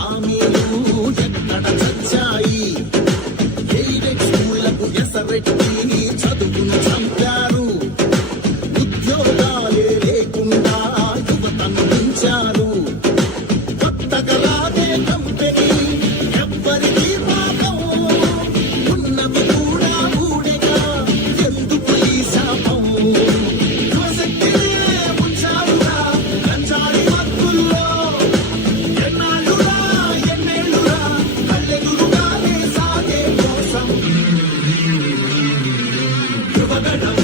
హామీలు ఎక్కడ చచ్చాయి? ఎయిడెడ్ స్కూళ్లకు ఎసరెట్టి చదువును చంపారు. ఉద్యోగాలే లేకుండా యువతను ఉంచారు. కొత్తగా రాదే కంపెనీ ఎవ్వరికీ పాపం. ఉన్నవి కూడా ఊడేగా ఎందుకు ఈ శాపం? యువశక్తినే ఉంచారురా గంజాయి మత్తుల్లో. ఎన్నాళ్ళురా ఎన్నేళ్ళురా కళ్ళెదురుగానే సాగే మోసం. యువగణం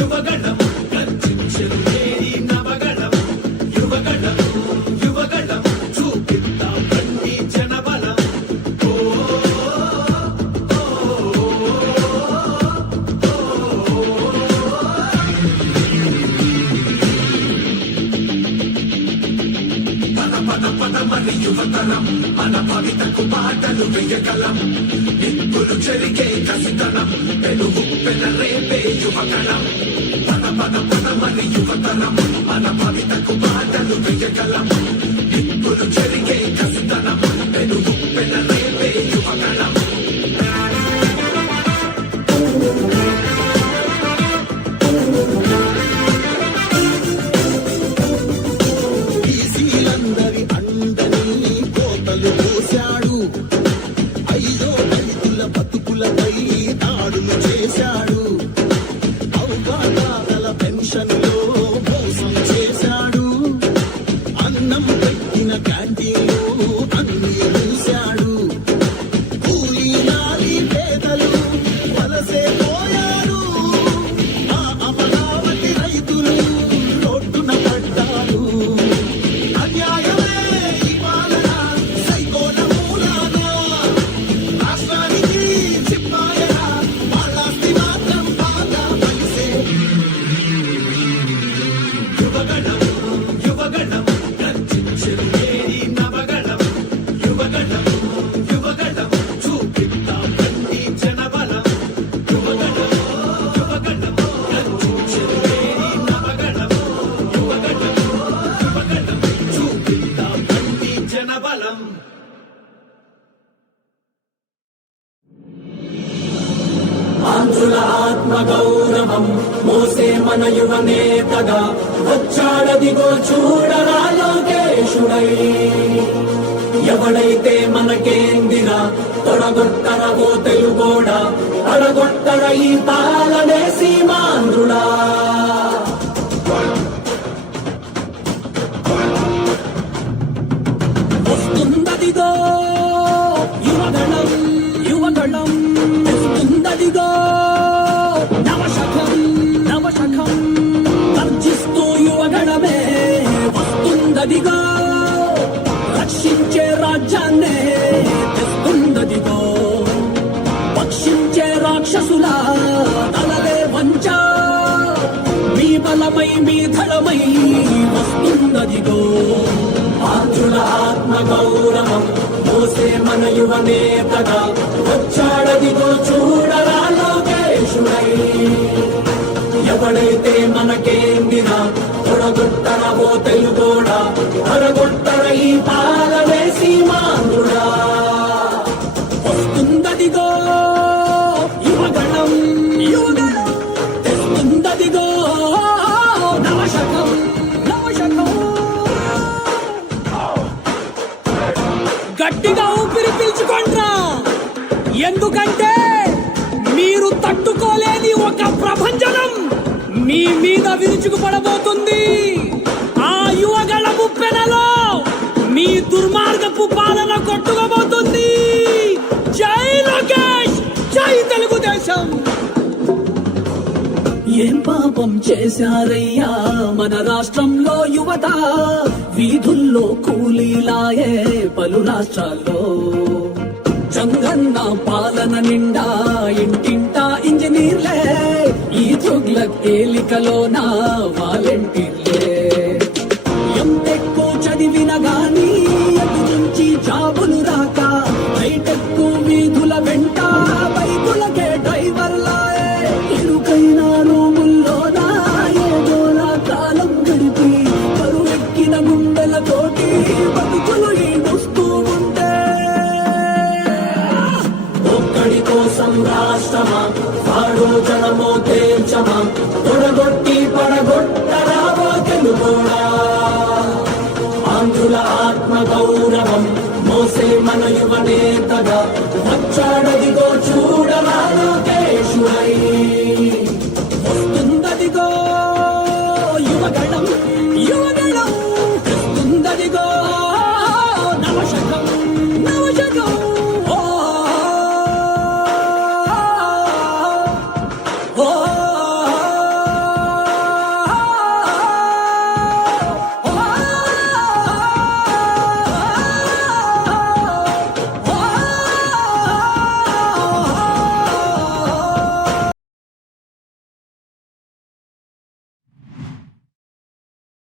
యువగణం గర్జించెను నేడి నవగణం. యువగణం యువగణం చూపిద్దాం బండి జనబలం. పదమని యువతరం మన భవితకు బాటలు వేయగలం. నిప్పులు చెరిగే కసితనం పెనుగు పెనరేపే యువగణం. పదమని యువతరం మన భవితకు బాటలు వేయగలం. నిప్పులు చెరిగే కసితనం పెనుగు పెనరేపే యువగణం. బీసీలందరి అండని కోతలు పోశాడు. ఐదో దళితుల బతుకులపై దాడులు చేశాడు. అవగాహన పెన్షన్లో మోసం చేశాడు. అన్నం పెట్టిన క్యాంటీన్లో అన్ని మూశాడు. కూలీ నాలి పేదలు వలసే పోయారు. ఆ అమరావతి రైతులు రోడ్డున పడ్డారు. అన్యాయమే ఈ పాలన సైకోల మూలాన. రాష్ట్రానికి చిప్పాయన వాళ్ళాస్తి మాత్రం బాగా పలిసే. యువగణం యువగణం గర్జించెను నేడి నవగణం. యువగణం యువగణం చూపిద్దాం బండి జనబలం. యువగణం యువగణం గర్జించెను నేడి నవగణం. యువగణం యువగణం చూపిద్దాం బండి జనబలం. ఆంధ్రుల ఆత్మ గౌరవం మోసే మన యువ నేతగా వచ్చాడదిగో చూడరా లోకేశుడై. ఎవడైతే మనకేందిరా తొడగొట్టర ఓ తెలుగోడా. అడగొట్టర ఈ పాలనే సీమాంధ్రుడా. వస్తుందదిగో యువగణం యువగణం. వస్తుందదిగో నవశకం నవశకం. గర్జిస్తూ యువగణమే వస్తుందదిగో. రక్షించే రాజ్యాన్నే తెస్తుందదిగో. పక్షించే రాక్షసుల తలలే వంచ. మీ బలమై మీ ధడమై వస్తుందదిగో. ఆంధ్రుల ఆత్మ గౌరవం మోసే మన యువ నేతగా వచ్చాడదిగో చూడరా లోకేశుడై. ఎవడైతే మనకేందిరా తొడగొట్టర ఓ తెలుగోడా. అడగొట్టర ఈ పాలనే సీమాంధ్రుడా. వస్తుందదిగో యువగణం యువగణం. తెస్తుందదిగో నవశకం నవశకం. గట్టిగా ఊపిరి పీల్చుకోండ్రా. ఎందుకంటే మీరు తట్టుకోలేని ఒక ప్రభంజనం మీ మీద విరుచుకుపడబోతుంది. ఆ యువగళ ముప్పెనలో మీ దుర్మార్గపు పాలన కొట్టుకోబోతుంది. జై లోకేష్, జై తెలుగుదేశం. ఏం పాపం చేశారయ్యా మన రాష్ట్రంలో యువత. వీధుల్లో కూలీలాయే పలు రాష్ట్రాల్లో. చంగన్న పాలన నిండా ఇంటింటా ఇంజనీర్లే. ఈ తుగ్లక్ ఏలికలోన వాలంటీర్లే. ఎంతెక్కువ చదివిన గాని అటు నుంచి జాబులు రాక బయటెక్కు వీధుల వెంట బైకులకే డ్రైవర్లాయే. ఇరుకైన రూముల్లోన ఏదోలా కాలం గడిపి బరువెక్కిన గుండెలతోటి బతుకులు ఈడుస్తూ ఉంటా. ఆత్మ గౌరవం మోసే మన యువ నేతగా వచ్చాడదిగో చూడరా లోకేశుడై వస్తుందదిగో యువగళం యువగళం వస్తుందదిగో